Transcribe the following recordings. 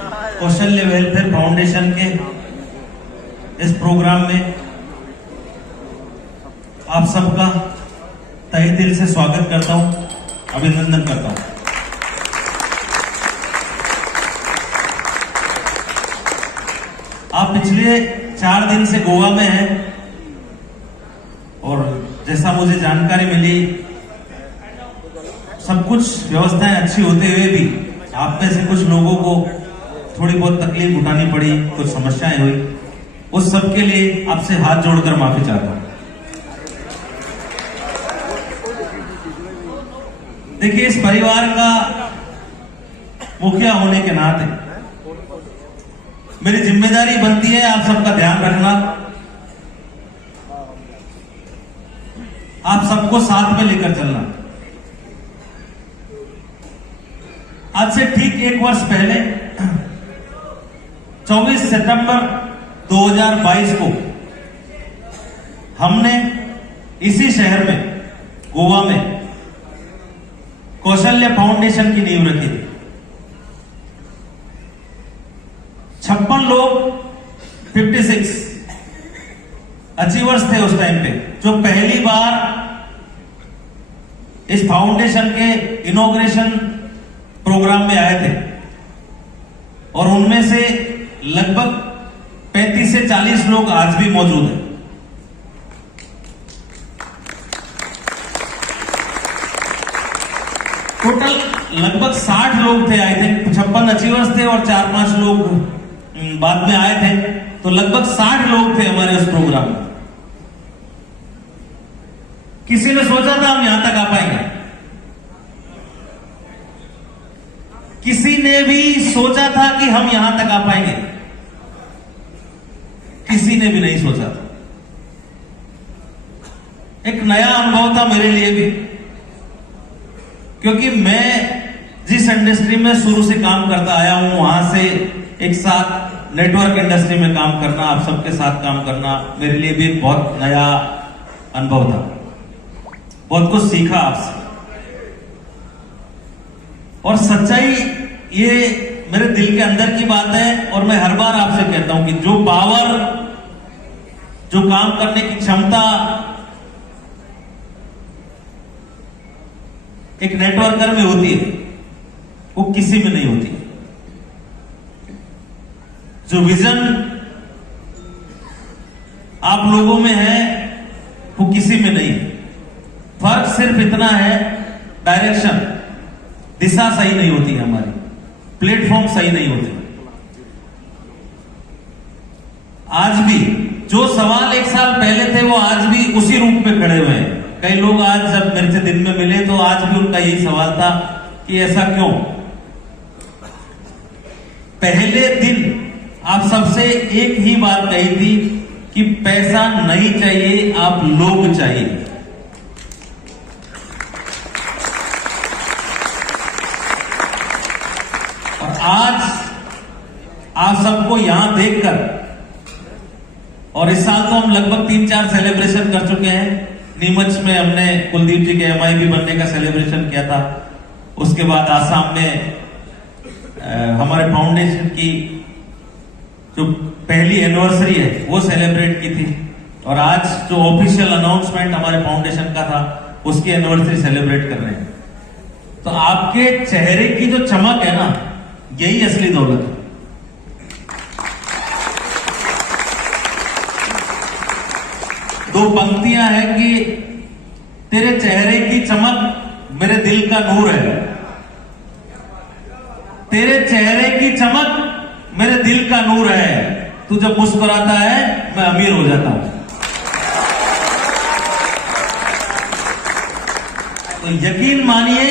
कौशल्य welfare foundation के इस प्रोग्राम में आप सबका तहे दिल से स्वागत करता हूं, अभिनंदन करता हूं। आप पिछले 4 दिन से गोवा में हैं और जैसा मुझे जानकारी मिली, सब कुछ व्यवस्थाएं अच्छी होते हुए भी आप में से कुछ लोगों को थोड़ी बहुत तकलीफ उठानी पड़ी, कुछ समस्याएं हुई। उस सब के लिए आपसे हाथ जोड़कर माफी चाहता हूं। देखिए, इस परिवार का मुखिया होने के नाते मेरी जिम्मेदारी बनती है आप सबका ध्यान रखना, आप सबको साथ में लेकर चलना। आज से ठीक 1 वर्ष पहले 24 सितंबर 2022 को हमने इसी शहर में, गोवा में, कौशल्य फाउंडेशन की नींव रखी थी। 56 लोग, 56 अचीवर्स थे उस टाइम पे, जो पहली बार इस फाउंडेशन के इनॉग्रेशन प्रोग्राम में आए थे और उनमें से लगभग 35 से 40 लोग आज भी मौजूद हैं। टोटल लगभग 60 लोग थे, आई थिंक 56 अचीवर्स थे और 4-5 लोग बाद में आए थे, तो लगभग 60 लोग थे हमारे उस प्रोग्राम में। किसी ने सोचा था हम यहां तक आ पाएंगे? किसी ने भी सोचा था कि हम यहां तक आ पाएंगे? किसी ने भी नहीं सोचा था। एक नया अनुभव था मेरे लिए भी, क्योंकि मैं जिस इंडस्ट्री में शुरू से काम करता आया हूं, वहां से एक साथ नेटवर्क इंडस्ट्री में काम करना, आप सबके साथ काम करना मेरे लिए भी एक बहुत नया अनुभव था। बहुत कुछ सीखा आपसे। और सच्चाई ये मेरे दिल के अंदर की बात है और मैं हर बार आपसे कहता हूं कि जो पावर, जो काम करने की क्षमता एक नेटवर्कर में होती है, वो किसी में नहीं होती। जो विजन आप लोगों में है, वो किसी में नहीं है। फर्क सिर्फ इतना है, डायरेक्शन, दिशा सही नहीं होती है हमारी, प्लेटफॉर्म सही नहीं होते। आज भी जो सवाल 1 साल पहले थे, वो आज भी उसी रूप में खड़े हुए हैं। कई लोग आज जब मेरे से दिन में मिले तो आज भी उनका यही सवाल था कि ऐसा क्यों? पहले दिन आप सबसे एक ही बात कही थी कि पैसा नहीं चाहिए, आप लोग चाहिए। और आज आप सबको यहां देखकर, और इस साल तो हम लगभग 3-4 सेलिब्रेशन कर चुके हैं। नीमच में हमने कुलदीप जी के MIB बनने का सेलिब्रेशन किया था। उसके बाद आसाम में हमारे फाउंडेशन की जो पहली एनिवर्सरी है वो सेलिब्रेट की थी, और आज जो ऑफिशियल अनाउंसमेंट हमारे फाउंडेशन का था उसकी एनिवर्सरी सेलिब्रेट कर रहे हैं। तो आपके चेहरे की जो चमक है ना, यही असली दौलत है। दो पंक्तियां हैं कि तेरे चेहरे की चमक मेरे दिल का नूर है, तेरे चेहरे की चमक मेरे दिल का नूर है, तू जब मुस्कुराता है मैं अमीर हो जाता हूं। तो यकीन मानिए,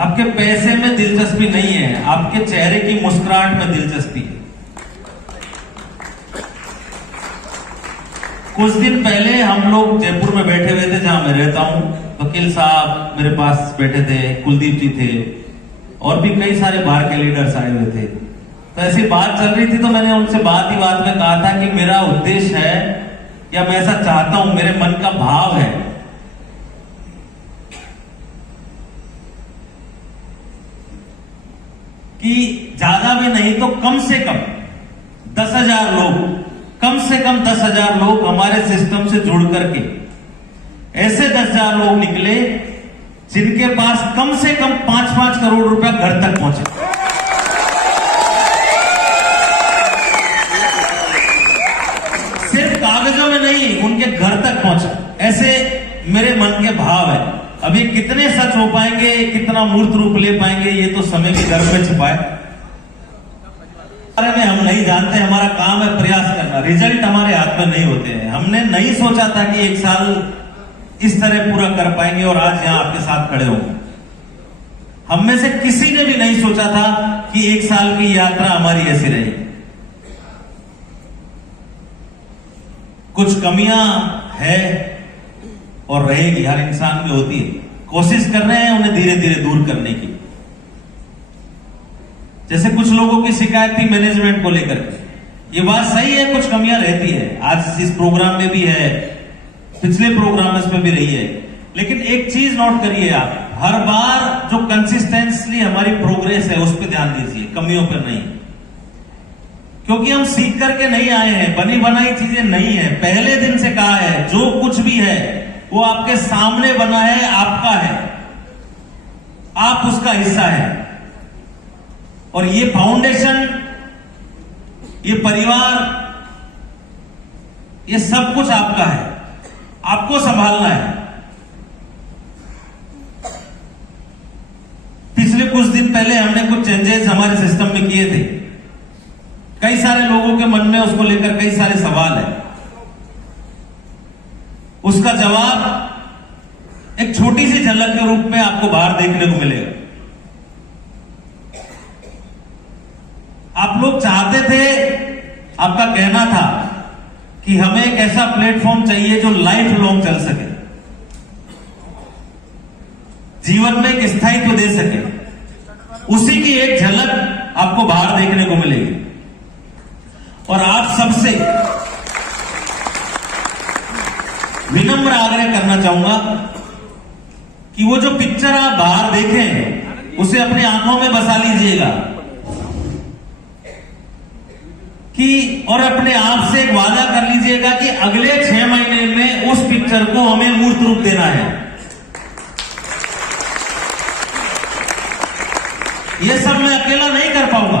आपके पैसे में दिलचस्पी नहीं है, आपके चेहरे की मुस्कुराहट में दिलचस्पी है। कुछ दिन पहले हम लोग जयपुर में बैठे हुए थे, जहां मैं रहता हूं। वकील साहब मेरे पास बैठे थे, कुलदीप जी थे, और भी कई सारे बाहर के लीडर्स आए हुए थे। तो ऐसी बात चल रही थी, तो मैंने उनसे बात ही बात में कहा था कि मेरा उद्देश्य है, या मैं ऐसा चाहता हूं, मेरे मन का भाव है कि ज्यादा भी नहीं तो कम से कम 10,000 लोग, कम से कम 10,000 लोग हमारे सिस्टम से जुड़ करके ऐसे 10,000 लोग निकले जिनके पास कम से कम 5-5 करोड़ रुपया घर तक पहुंचे। सिर्फ कागजों में नहीं, उनके घर तक पहुंचा। ऐसे मेरे मन के भाव है। अभी कितने सच हो पाएंगे, कितना मूर्त रूप ले पाएंगे, ये तो समय के गर्भ में छिपा है। बारे में हम नहीं जानते। हमारा काम है प्रयास करना, रिजल्ट हमारे हाथ में नहीं होते हैं। हमने नहीं सोचा था कि 1 साल इस तरह पूरा कर पाएंगे और आज यहां आपके साथ खड़े होंगे। हम में से किसी ने भी नहीं सोचा था कि 1 साल की यात्रा हमारी ऐसी रहेगी। कुछ कमियां है और रहेगी, हर इंसान में होती है। कोशिश कर रहे हैं उन्हें धीरे धीरे दूर करने की। जैसे कुछ लोगों की शिकायत थी मैनेजमेंट को लेकर के, ये बात सही है, कुछ कमियां रहती है। आज इस प्रोग्राम में भी है, पिछले प्रोग्राम्स में भी रही है। लेकिन एक चीज नोट करिए आप, हर बार जो कंसिस्टेंटली हमारी प्रोग्रेस है उस पर ध्यान दीजिए, कमियों पर नहीं। क्योंकि हम सीख करके नहीं आए हैं, बनी बनाई चीजें नहीं है। पहले दिन से कहा है, जो कुछ भी है वो आपके सामने बना है, आपका है, आप उसका हिस्सा है। और ये फाउंडेशन, ये परिवार, ये सब कुछ आपका है, आपको संभालना है। पिछले कुछ दिन पहले हमने कुछ चेंजेस हमारे सिस्टम में किए थे। कई सारे लोगों के मन में उसको लेकर कई सारे सवाल है। उसका जवाब एक छोटी सी झलक के रूप में आपको बाहर देखने को मिलेगा। आप लोग चाहते थे, आपका कहना था कि हमें एक ऐसा प्लेटफॉर्म चाहिए जो लाइफ लॉन्ग चल सके, जीवन में एक स्थायित्व दे सके। उसी की एक झलक आपको बाहर देखने को मिलेगी। और आप सबसे विनम्र आग्रह करना चाहूंगा कि वो जो पिक्चर आप बाहर देखें उसे अपनी आंखों में बसा लीजिएगा कि, और अपने आप से एक वादा कर लीजिएगा कि अगले 6 महीने में उस पिक्चर को हमें मूर्त रूप देना है। ये सब मैं अकेला नहीं कर पाऊंगा,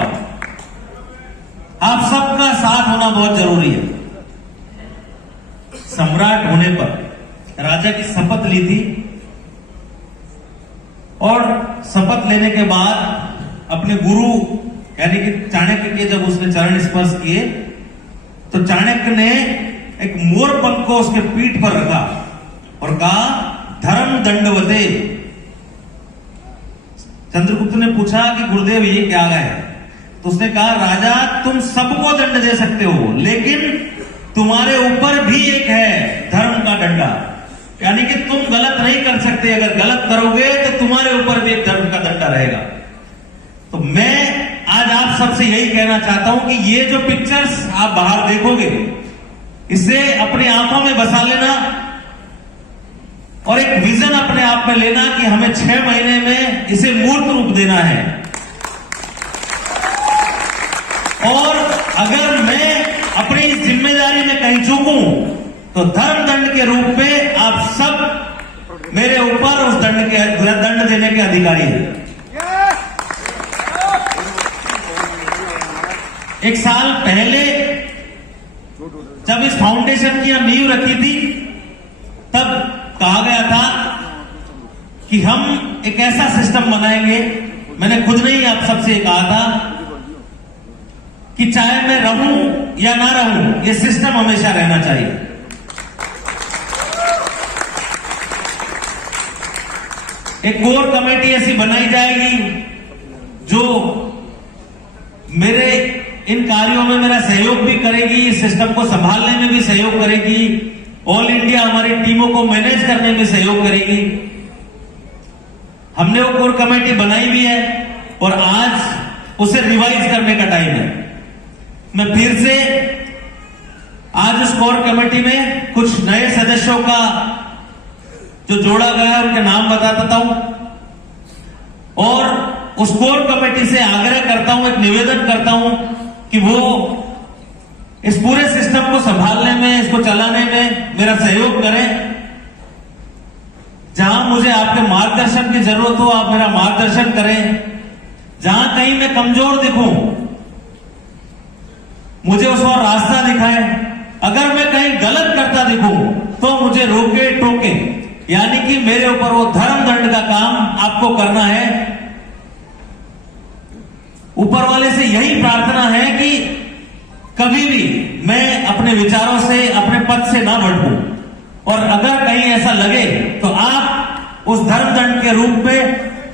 आप सबका साथ होना बहुत जरूरी है। सम्राट होने पर राजा की शपथ ली थी और शपथ लेने के बाद अपने गुरु यानी कि चाणक्य के जब उसने चरण स्पर्श किए तो चाणक्य ने एक मोर पंख को उसके पीठ पर रखा और कहा, धर्म दंडवते। चंद्रगुप्त ने पूछा कि गुरुदेव ये क्या है? तो उसने कहा, राजा तुम सबको दंड दे सकते हो, लेकिन तुम्हारे ऊपर भी एक है धर्म का डंडा, यानी कि तुम गलत नहीं कर सकते। अगर गलत करोगे तो तुम्हारे ऊपर भी एक धर्म का डंडा रहेगा। तो मैं आज आप सबसे यही कहना चाहता हूं कि ये जो पिक्चर्स आप बाहर देखोगे, इसे अपनी आंखों में बसा लेना और एक विजन अपने आप में लेना कि हमें 6 महीने में इसे मूर्त रूप देना है। और अगर मैं अपनी इस जिम्मेदारी में कहीं चूकूं तो धर्म दंड के रूप में आप सब मेरे ऊपर उस दंड देने के अधिकारी हैं। 1 साल पहले जब इस फाउंडेशन की नींव रखी थी तब कहा गया था कि हम एक ऐसा सिस्टम बनाएंगे, मैंने खुद नहीं आप सबसे कहा था कि चाहे मैं रहूं या ना रहूं, ये सिस्टम हमेशा रहना चाहिए। एक कोर कमेटी ऐसी बनाई जाएगी जो मेरे इन कार्यों में मेरा सहयोग भी करेगी, सिस्टम को संभालने में भी सहयोग करेगी, ऑल इंडिया हमारी टीमों को मैनेज करने में सहयोग करेगी। हमने वो कोर कमेटी बनाई भी है और आज उसे रिवाइज करने का टाइम है। मैं फिर से आज उस कोर कमेटी में कुछ नए सदस्यों का जो जोड़ा गया है उनके नाम बता देता हूं और उस कोर कमेटी से आग्रह करता हूं, एक निवेदन करता हूं कि वो इस पूरे सिस्टम को संभालने में, इसको चलाने में मेरा सहयोग करें। जहां मुझे आपके मार्गदर्शन की जरूरत हो, आप मेरा मार्गदर्शन करें। जहां कहीं मैं कमजोर दिखूं, मुझे उस और रास्ता दिखाएं। अगर मैं कहीं गलत करता दिखूं तो मुझे रोके टोके, यानी कि मेरे ऊपर वो धर्म दंड का काम आपको करना है। ऊपर वाले से यही प्रार्थना है कि कभी भी मैं अपने विचारों से, अपने पद से ना भटकूं, और अगर कहीं ऐसा लगे तो आप उस धर्म दंड के रूप में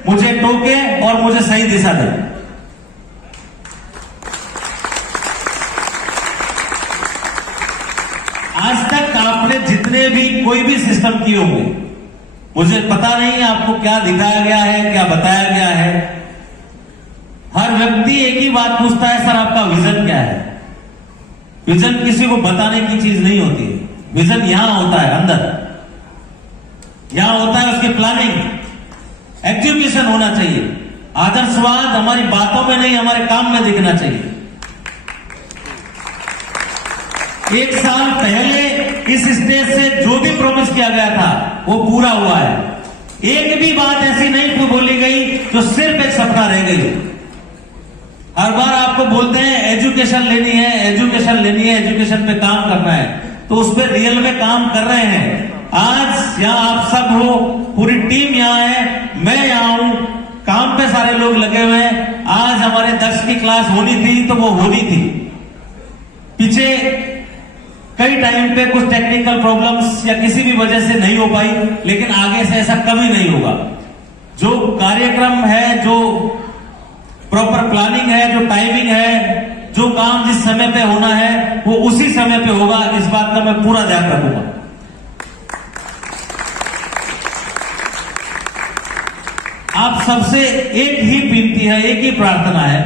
मुझे टोके और मुझे सही दिशा दें। आज तक आपने जितने भी कोई भी सिस्टम किए होंगे, मुझे पता नहीं आपको क्या दिखाया गया है, क्या बताया गया है। हर व्यक्ति एक ही बात पूछता है, सर आपका विजन क्या है? विजन किसी को बताने की चीज नहीं होती है। विजन यहां होता है, अंदर यहां होता है उसकी प्लानिंग, एग्जीक्यूशन होना चाहिए। आदर्शवाद हमारी बातों में नहीं, हमारे काम में दिखना चाहिए। 1 साल पहले इस स्टेज से जो भी प्रॉमिस किया गया था वो पूरा हुआ है। एक भी बात ऐसी नहीं बोली गई जो सिर्फ एक सपना रह गई। हर बार आपको बोलते हैं एजुकेशन लेनी है, एजुकेशन लेनी है, एजुकेशन पे काम करना है, तो उस पर रियल में काम कर रहे हैं। आज यहां आप सब हो, पूरी टीम यहां है, मैं यहां हूं, काम पे सारे लोग लगे हुए हैं। आज हमारे 10 की क्लास होनी थी तो वो होनी थी। पीछे कई टाइम पे कुछ टेक्निकल प्रॉब्लम्स या किसी भी वजह से नहीं हो पाई, लेकिन आगे से ऐसा कभी नहीं होगा। जो कार्यक्रम है, जो प्रॉपर प्लानिंग है, जो टाइमिंग है, जो काम जिस समय पे होना है वो उसी समय पे होगा। इस बात का मैं पूरा ध्यान रखूंगा। आप सबसे एक ही विनती है, एक ही प्रार्थना है,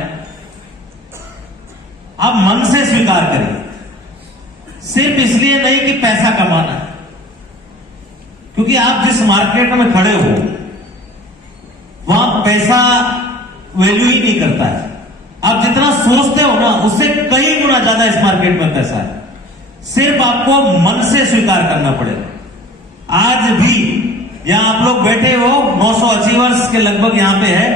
आप मन से स्वीकार करिए। सिर्फ इसलिए नहीं कि पैसा कमाना है, क्योंकि आप जिस मार्केट में खड़े हो वहां पैसा वैल्यू ही नहीं करता है। आप जितना सोचते हो ना, उससे कई गुना ज्यादा इस मार्केट में पैसा है। सिर्फ आपको मन से स्वीकार करना पड़ेगा। आज भी यहां आप लोग बैठे हो, 900 अचीवर्स के लगभग यहां पे है।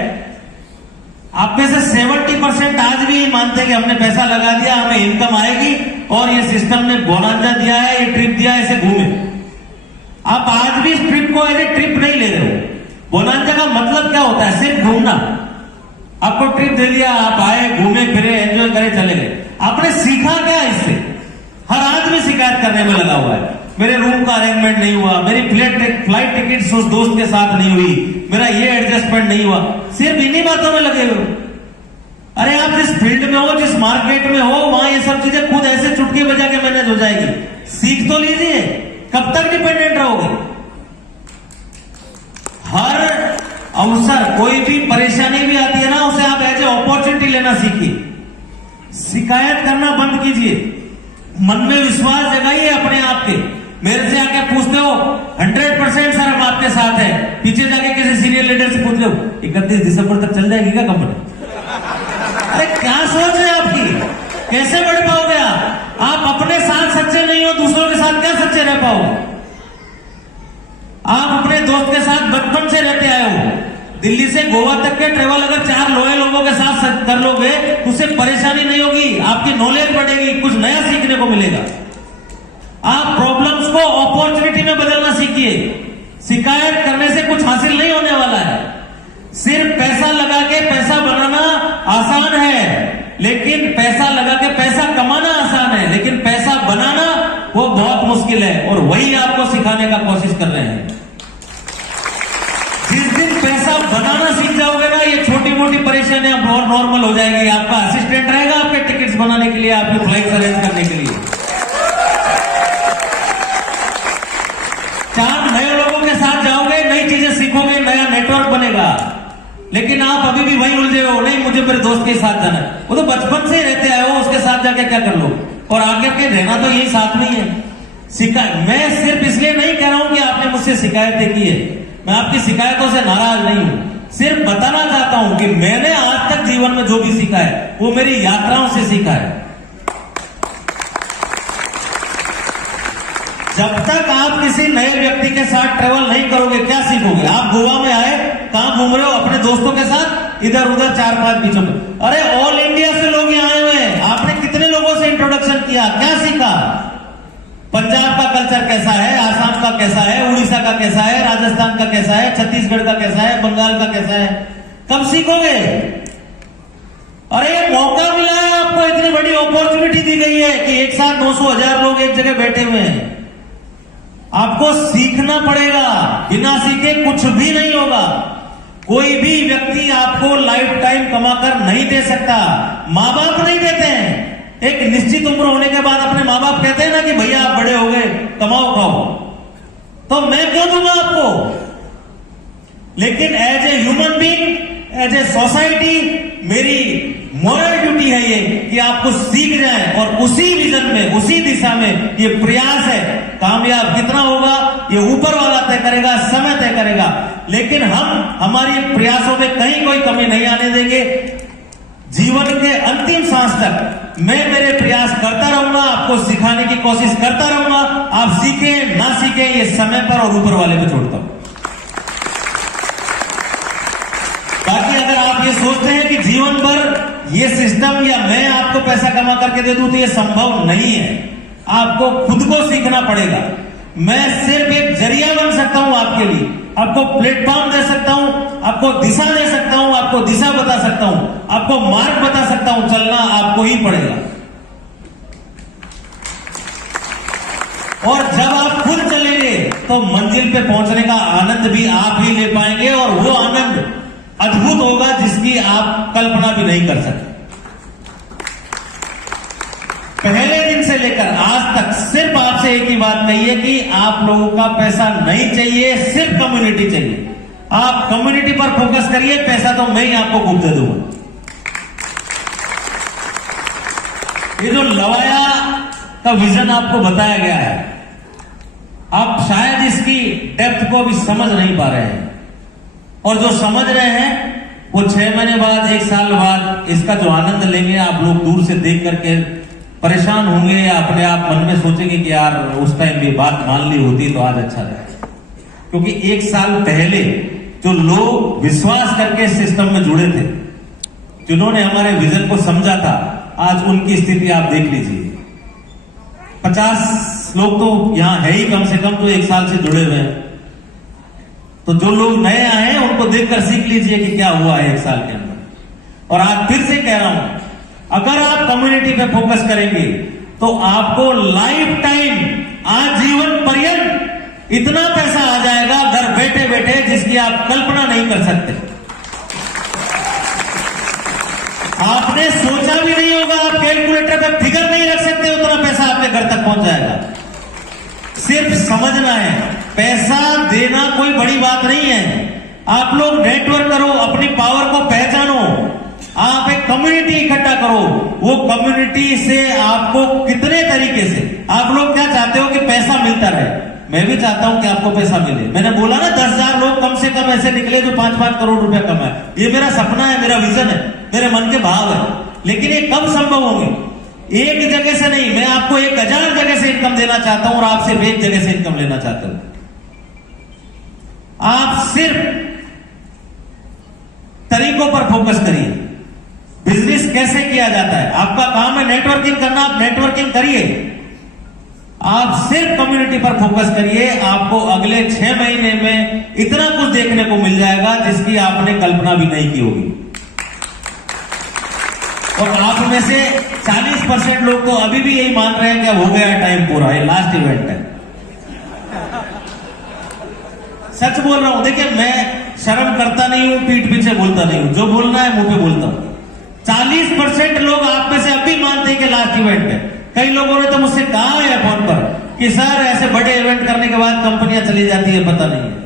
आप में से 70% आज भी मानते हैं कि हमने पैसा लगा दिया, हमें इनकम आएगी और ये सिस्टम ने बोनांजा दिया है, ये ट्रिप दिया है, इसे घूमे। आप आज भी इस ट्रिप को एज ए ट्रिप नहीं ले रहे हो। बोनांजा का मतलब क्या होता है? सिर्फ घूमना। आपको ट्रिप दे दिया, आप आए, घूमे फिरे, एंजॉय करे, चले गए। आपने सीखा क्या इससे? हर आदमी शिकायत करने में लगा हुआ है, मेरे रूम का अरेंजमेंट नहीं हुआ, मेरी फ्लाइट टिकट उस दोस्त के साथ नहीं हुई, मेरा ये एडजस्टमेंट नहीं हुआ। सिर्फ इन्हीं बातों में लगे हुए। अरे आप जिस फील्ड में हो, जिस मार्केट में हो, वहां ये सब चीजें खुद ऐसे चुटकी बजा के मैनेज हो जाएगी। सीख तो लीजिए, कब तक डिपेंडेंट रहोगे? हर अवसर, कोई भी परेशानी भी आती है ना, उसे आप एज ए अपॉर्चुनिटी लेना सीखिए। शिकायत करना बंद कीजिए, मन में विश्वास जगाइए अपने आप के। मेरे से आके पूछते हो 100% सर हम आपके साथ हैं, पीछे जाके किसी सीनियर लीडर से पूछ लो 31 दिसंबर तक चल जाएगी क्या कंपनी? अरे क्या सोच है आपकी? कैसे बढ़ पाओगे आप अपने साथ सच्चे नहीं हो, दूसरों के साथ क्या सच्चे रह पाओगे? आप अपने दोस्त के साथ बचपन से रहते आए हो, दिल्ली से गोवा तक के ट्रेवल अगर 4 लोहे लोगों के साथ कर लोगे तो उससे परेशानी नहीं होगी, आपकी नॉलेज बढ़ेगी, कुछ नया सीखने को मिलेगा। आप प्रॉब्लम्स को अपॉर्चुनिटी में बदलना सीखिए। शिकायत करने से कुछ हासिल नहीं होने वाला है। सिर्फ पैसा लगा के पैसा बनाना आसान है, लेकिन पैसा लगा के पैसा कमाना आसान है, लेकिन पैसा बनाना वो बहुत मुश्किल है, और वही आपको सिखाने का कोशिश कर रहे हैं। जिस दिन पैसा बनाना सीख जाओगे ना, ये छोटी मोटी परेशानियां बहुत नॉर्मल हो जाएगी। आपका असिस्टेंट रहेगा आपके टिकट्स बनाने के लिए, आपके फ्लाइट अरेंज करने के लिए। 4 नए लोगों के साथ जाओगे, नई चीजें सीखोगे, नया नेटवर्क बनेगा। लेकिन आप अभी भी वही उलझे हो, नहीं मुझे मेरे दोस्त के साथ जाना है। वो तो बचपन से रहते आए हो, उसके साथ जाके क्या कर लो? और आगे के रहना तो यही साथ नहीं है। मैं सिर्फ इसलिए नहीं कह रहा हूं कि आपने मुझसे शिकायतें की है, मैं आपकी शिकायतों से नाराज नहीं हूं। सिर्फ बताना चाहता हूं कि मैंने आज तक जीवन में जो भी सीखा है वो मेरी यात्राओं से सीखा है। जब तक आप किसी नए व्यक्ति के साथ ट्रेवल नहीं करोगे क्या सीखोगे? आप गोवा में आए, कहां घूम रहे हो? अपने दोस्तों के साथ इधर उधर 4-5 बीचों में। अरे ऑल इंडिया से लोग यहाँ आए हुए हैं, आपने कितने लोगों से इंट्रोडक्शन किया, क्या सीखा? पंजाब का कल्चर कैसा है, आसाम का कैसा है, उड़ीसा का कैसा है, राजस्थान का कैसा है, छत्तीसगढ़ का कैसा है, बंगाल का कैसा है? कब सीखोगे? अरे ये मौका मिला है आपको, इतनी बड़ी अपॉर्चुनिटी दी गई है कि एक साथ 900,000 लोग एक जगह बैठे हुए हैं। आपको सीखना पड़ेगा, बिना सीखे कुछ भी नहीं होगा। कोई भी व्यक्ति आपको लाइफ टाइम कमाकर नहीं दे सकता, मां बाप नहीं देते हैं। एक निश्चित उम्र होने के बाद अपने मां बाप कहते हैं ना कि भैया आप बड़े हो गए, कमाओ खाओ, तो मैं क्यों दूंगा आपको? लेकिन as a human being, as a society, मेरी मॉरल ड्यूटी है ये कि आपको सीख जाए और उसी विजन में, उसी दिशा में ये प्रयास है। कामयाब कितना होगा ये ऊपर वाला तय करेगा, समय तय करेगा, लेकिन हम हमारी प्रयासों में कहीं कोई कमी नहीं आने देंगे। जीवन के अंतिम सांस तक मैं मेरे प्रयास करता रहूंगा, आपको सिखाने की कोशिश करता रहूंगा। आप सीखें ना सीखें ये समय पर और ऊपर वाले पे छोड़ता हूं। बाकी अगर आप ये सोचते हैं कि जीवन भर ये सिस्टम या मैं आपको पैसा कमा करके दे दूं तो ये संभव नहीं है, आपको खुद को सीखना पड़ेगा। मैं सिर्फ एक जरिया बन सकता हूं आपके लिए, आपको प्लेटफॉर्म दे सकता हूं, आपको दिशा दे सकता हूं, आपको दिशा बता सकता हूं, आपको मार्ग बता सकता हूं, चलना आपको ही पड़ेगा। और जब आप खुद चलेंगे तो मंजिल पे पहुंचने का आनंद भी आप ही ले पाएंगे और वो आनंद अद्भुत होगा जिसकी आप कल्पना भी नहीं कर सकते। पहले दिन से लेकर आज तक सिर्फ आपसे एक ही बात कही है कि आप लोगों का पैसा नहीं चाहिए, सिर्फ कम्युनिटी चाहिए। आप कम्युनिटी पर फोकस करिए, पैसा तो मैं ही आपको खूब दे दूंगा। ये जो लवाया का विजन आपको बताया गया है, आप शायद इसकी डेप्थ को अभी समझ नहीं पा रहे हैं, और जो समझ रहे हैं वो 6 महीने बाद, 1 साल बाद इसका जो आनंद लेंगे, आप लोग दूर से देख करके परेशान होंगे या अपने आप मन में सोचेंगे कि यार उस टाइम ये बात मान ली होती तो आज अच्छा रहता। क्योंकि 1 साल पहले जो लोग विश्वास करके सिस्टम में जुड़े थे, जिन्होंने हमारे विजन को समझा था, आज उनकी स्थिति आप देख लीजिए। 50 लोग तो यहां है ही कम से कम, जो 1 साल से जुड़े हुए हैं। तो जो लोग नए आए हैं उनको देखकर सीख लीजिए कि क्या हुआ है 1 साल के अंदर। और आज फिर से कह रहा हूं, अगर आप कम्युनिटी पे फोकस करेंगे तो आपको लाइफ टाइम, आजीवन पर्यंत इतना पैसा आ जाएगा घर बैठे बैठे जिसकी आप कल्पना नहीं कर सकते। आपने सोचा भी नहीं होगा, आप कैलकुलेटर पे फिगर नहीं रख सकते, उतना पैसा आपके घर तक पहुंच जाएगा। सिर्फ समझना है, पैसा देना कोई बड़ी बात नहीं है। आप लोग नेटवर्क करो, अपनी पावर को पहचानो, आप एक कम्युनिटी इकट्ठा करो। वो कम्युनिटी से आपको कितने तरीके से, आप लोग क्या चाहते हो कि पैसा मिलता रहे, मैं भी चाहता हूं कि आपको पैसा मिले। मैंने बोला ना 10,000 लोग कम से कम ऐसे निकले जो 5-5 करोड़ रुपया कमाए। ये मेरा सपना है, मेरा विजन है, मेरे मन के भाव है। लेकिन ये कब संभव होंगे? एक जगह से नहीं, मैं आपको 1000 जगह से इनकम देना चाहता हूं और आपसे एक जगह से इनकम लेना चाहता हूं। आप सिर्फ तरीकों पर फोकस करिए। बिजनेस कैसे किया जाता है, आपका काम है नेटवर्किंग करना, आप नेटवर्किंग करिए। आप सिर्फ कम्युनिटी पर फोकस करिए, आपको अगले 6 महीने में इतना कुछ देखने को मिल जाएगा जिसकी आपने कल्पना भी नहीं की होगी। और आप में से 40% लोग तो अभी भी यही मान रहे हैं कि हो गया टाइम पूरा, ये लास्ट इवेंट है। सच बोल रहा हूं, देखिए मैं शर्म करता नहीं हूं, पीठ पीछे बोलता नहीं हूं, जो बोलना है मुंह पे बोलता हूं। 40% लोग आप में से अब भी मानते हैं कि लास्ट इवेंट है। कई लोगों ने तो मुझसे कहा है फोन पर कि सर ऐसे बड़े इवेंट करने के बाद कंपनियां चली जाती है, पता नहीं है।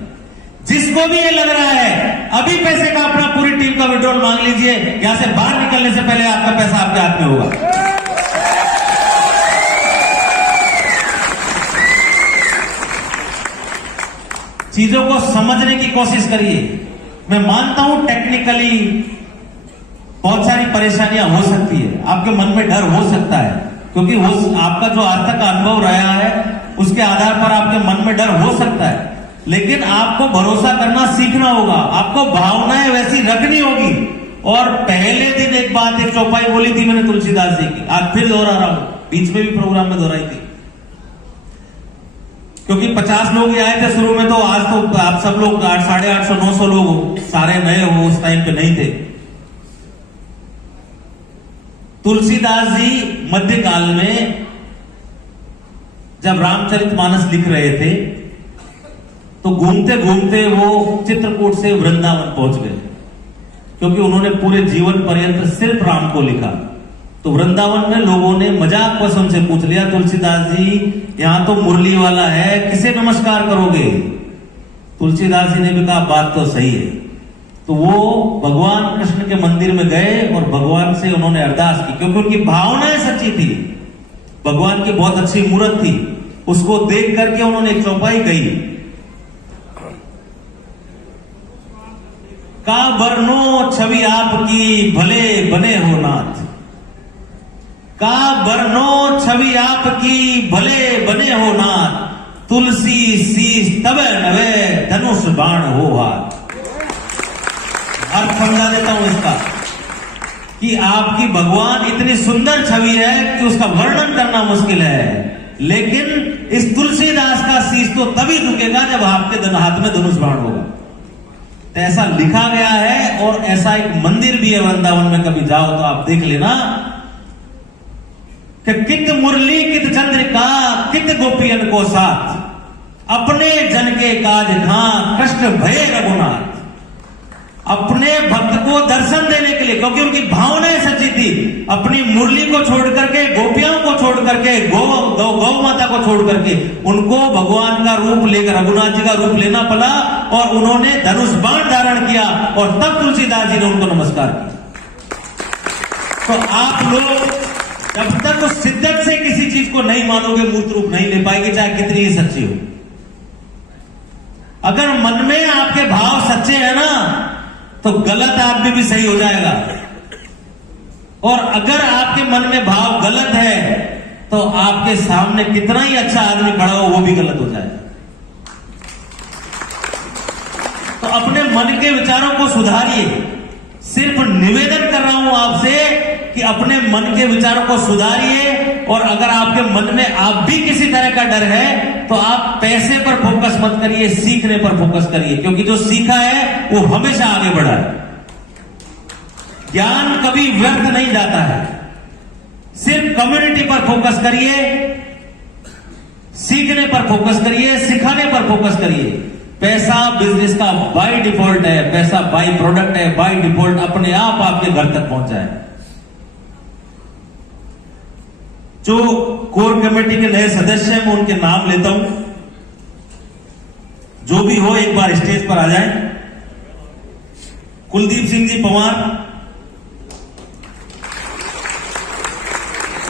जिसको भी ये लग रहा है, अभी पैसे का अपना पूरी टीम का विड्रॉल मांग लीजिए, यहां से बाहर निकलने से पहले आपका पैसा आपके हाथ में होगा। चीजों को समझने की कोशिश करिए। मैं मानता हूं टेक्निकली बहुत सारी परेशानियां हो सकती है, आपके मन में डर हो सकता है, क्योंकि वो आपका जो आज तक का अनुभव रहा है उसके आधार पर आपके मन में डर हो सकता है। लेकिन आपको भरोसा करना सीखना होगा, आपको भावनाएं वैसी रखनी होगी। और पहले दिन एक बात, एक चौपाई बोली थी मैंने तुलसीदास जी की, आज फिर दोहरा रहा हूं, बीच में भी प्रोग्राम में दोहराई थी, क्योंकि 50 लोग ही आए थे शुरू में, तो आज तो आप सब लोग 850 900 लोग हो, सारे नए हो, उस टाइम पे नहीं थे। तुलसीदास जी मध्यकाल में जब रामचरितमानस लिख रहे थे तो घूमते घूमते वो चित्रकूट से वृंदावन पहुंच गए, क्योंकि उन्होंने पूरे जीवन पर्यंत सिर्फ राम को लिखा। तो वृंदावन में लोगों ने मजाक वश उनसे पूछ लिया, तुलसीदास जी यहां तो मुरली वाला है, किसे नमस्कार करोगे? तुलसीदास जी ने भी कहा बात तो सही है। तो वो भगवान कृष्ण के मंदिर में गए और भगवान से उन्होंने अरदास की, क्योंकि उनकी भावनाएं सच्ची थी, भगवान की बहुत अच्छी मूर्त थी। उसको देख करके उन्होंने एक चौपाई कही, का बरनो छवि आपकी भले बने हो नाथ, का बरनो छवि आपकी भले बने हो नाथ, तुलसी शीस तबे नवे धनुष बाण हो हाथ। अर्थ समझा देता हूं इसका, कि आपकी भगवान इतनी सुंदर छवि है कि उसका वर्णन करना मुश्किल है, लेकिन इस तुलसीदास का शीश तो तभी झुकेगा जब आपके हाथ में धनुष बाण होगा। तो ऐसा लिखा गया है, और ऐसा एक मंदिर भी है वृंदावन में, कभी जाओ तो आप देख लेना कि कित मुरली कित चंद्रिका कित गोपियन को साथ, अपने जन के काज खां कृष्ण भय रघुनाथ। अपने भक्त को दर्शन देने के लिए, क्योंकि उनकी भावनाएं सच्ची थी, अपनी मुरली को छोड़ करके, गोपियों को छोड़ करके, गौ माता को छोड़ करके उनको भगवान का रूप लेकर, रघुनाथ जी का रूप लेना पड़ा, और उन्होंने धनुष बाण धारण किया, और तब तुलसीदास जी ने उनको नमस्कार किया। तो आप लोग जब तक उस शिद्दत से किसी चीज को नहीं मानोगे, मूर्त रूप नहीं ले पाएंगे, चाहे कितनी ही सच्ची हो। अगर मन में आपके भाव सच्चे हैं ना, तो गलत आदमी भी सही हो जाएगा, और अगर आपके मन में भाव गलत है तो आपके सामने कितना ही अच्छा आदमी खड़ा हो वो भी गलत हो जाएगा। तो अपने मन के विचारों को सुधारिए। सिर्फ निवेदन कर रहा हूं आपसे कि अपने मन के विचारों को सुधारिए, और अगर आपके मन में आप भी किसी तरह का डर है तो आप पैसे पर फोकस मत करिए, सीखने पर फोकस करिए, क्योंकि जो सीखा है वो हमेशा आगे बढ़ा है। ज्ञान कभी व्यर्थ नहीं जाता है। सिर्फ कम्युनिटी पर फोकस करिए, सीखने पर फोकस करिए, सिखाने पर फोकस करिए। पैसा बिजनेस का बाय डिफॉल्ट है, पैसा बाय प्रोडक्ट है, बाय डिफॉल्ट अपने आप आपके घर तक पहुंच जाए। जो कोर कमेटी के नए सदस्य हैं मैं उनके नाम लेता हूं, जो भी हो एक बार स्टेज पर आ जाएं। कुलदीप सिंह जी पवार,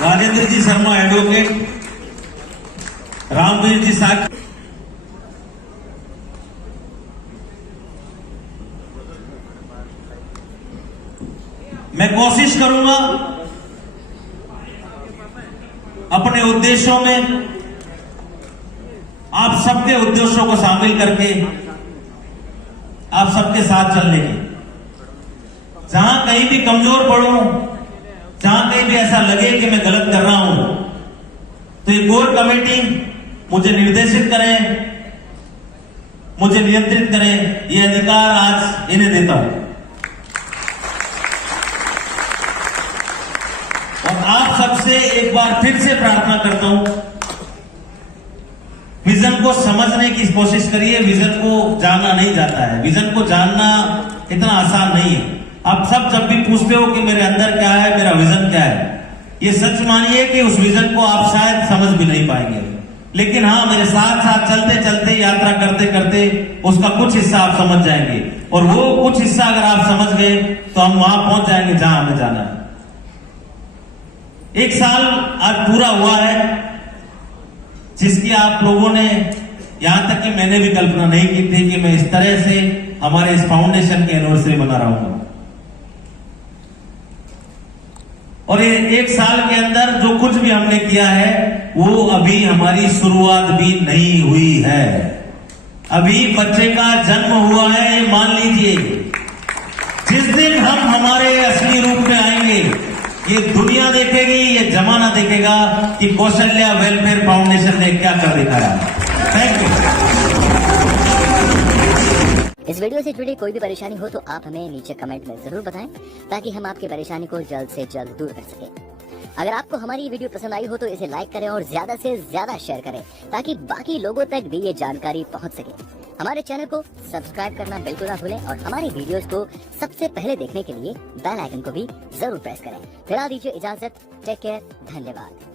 राजेंद्र जी शर्मा एडवोकेट, रामवीर जी साकी, मैं कोशिश करूंगा अपने उद्देश्यों में आप सबके उद्देश्यों को शामिल करके आप सबके साथ चलने की। जहां कहीं भी कमजोर पड़ूं, जहां कहीं भी ऐसा लगे कि मैं गलत कर रहा हूं, तो ये कोर कमेटी मुझे निर्देशित करें, मुझे नियंत्रित करें। ये अधिकार आज इन्हें देता हूं। और आप सबसे एक बार फिर से प्रार्थना करता हूं, विजन को समझने की कोशिश करिए। विजन को जानना नहीं जाता है, विजन को जानना इतना आसान नहीं है। आप सब जब भी पूछते हो कि मेरे अंदर क्या है, मेरा विजन क्या है, ये सच मानिए कि उस विजन को आप शायद समझ भी नहीं पाएंगे। लेकिन हाँ, मेरे साथ साथ चलते चलते, यात्रा करते करते उसका कुछ हिस्सा आप समझ जाएंगे, और वो कुछ हिस्सा अगर आप समझ गए तो हम वहां पहुंच जाएंगे जहां हमें जाना है। एक साल आज पूरा हुआ है, जिसकी आप लोगों ने, यहां तक कि मैंने भी कल्पना नहीं की थी कि मैं इस तरह से हमारे इस फाउंडेशन की एनिवर्सरी मना रहा हूं। और ये 1 साल के अंदर जो कुछ भी हमने किया है वो अभी हमारी शुरुआत भी नहीं हुई है। अभी बच्चे का जन्म हुआ है, ये मान लीजिए। जिस दिन हम हमारे असली रूप में आएंगे, ये दुनिया देखेगी, ये जमाना देखेगा कि कौशल्या वेलफेयर फाउंडेशन ने क्या कर दिखाया। Thank you. इस वीडियो से जुड़ी कोई भी परेशानी हो तो आप हमें नीचे कमेंट में जरूर बताएं, ताकि हम आपकी परेशानी को जल्द से जल्द दूर कर सकें। अगर आपको हमारी ये वीडियो पसंद आई हो तो इसे लाइक करें और ज्यादा से ज्यादा शेयर करें, ताकि बाकी लोगों तक भी ये जानकारी पहुंच सके। हमारे चैनल को सब्सक्राइब करना बिल्कुल ना भूलें और हमारी वीडियोस को सबसे पहले देखने के लिए बेल आइकन को भी जरूर प्रेस करें। फिलहाल दीजिए इजाजत। Take care. धन्यवाद।